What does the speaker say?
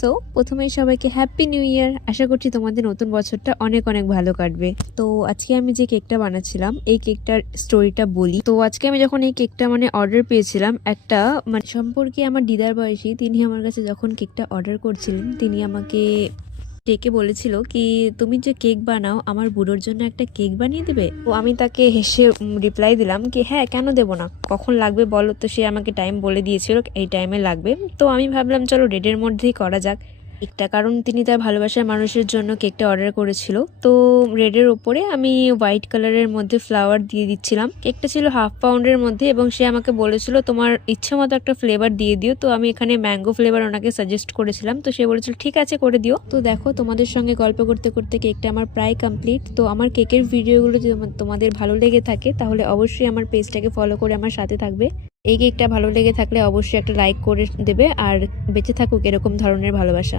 So প্রথমেই সবাইকে happy new year. আশা করছি তোমাদের নতুন বছরটা অনেক অনেক ভালো কাটবে। তো আজকে আমি যে কেকটা বানাচ্ছিলাম এই কেকটার স্টোরিটা বলি। তো আজকে আমি যখন এই কেকটা অর্ডার পেয়েছিলাম, একটা সম্পর্কে আমার দিদার বয়সী তিনি আমার কাছে যখন কেকটা অর্ডার করছিলেন, তিনি আমাকে ডেকে বলেছিল কি তুমি যে কেক বানাও আমার বুড়োর জন্য একটা কেক বানিয়ে দেবে। তো আমি তাকে হেসে রিপ্লাই দিলাম কি হ্যাঁ, কেন দেবো না, কখন লাগবে বলো। তো সে আমাকে টাইম বলে দিয়েছিল এই টাইমে লাগবে। তো আমি ভাবলাম চলো ডেটের মধ্যেই করা যাক কেকটা, কারণ তিনি তার ভালোবাসার মানুষের জন্য কেকটা অর্ডার করেছিল। তো রেডের ওপরে আমি হোয়াইট কালারের মধ্যে ফ্লাওয়ার দিয়ে দিচ্ছিলাম। কেকটা ছিল 1/2 পাউন্ডের মধ্যে এবং সে আমাকে বলেছিল তোমার ইচ্ছে মতো একটা ফ্লেভার দিয়ে দিও। তো আমি এখানে ম্যাঙ্গো ফ্লেভার ওনাকে সাজেস্ট করেছিলাম। তো সে বলেছিল ঠিক আছে করে দিও। তো দেখো তোমাদের সঙ্গে গল্প করতে করতে কেকটা আমার প্রায় কমপ্লিট। তো আমার কেকের ভিডিওগুলো যদি তোমাদের ভালো লেগে থাকে তাহলে অবশ্যই আমার পেজটাকে ফলো করে আমার সাথে থাকবে। এই কেকটা ভালো লেগে থাকলে অবশ্যই একটা লাইক করে দেবে, আর বেঁচে থাকুক এরকম ধরনের ভালোবাসা।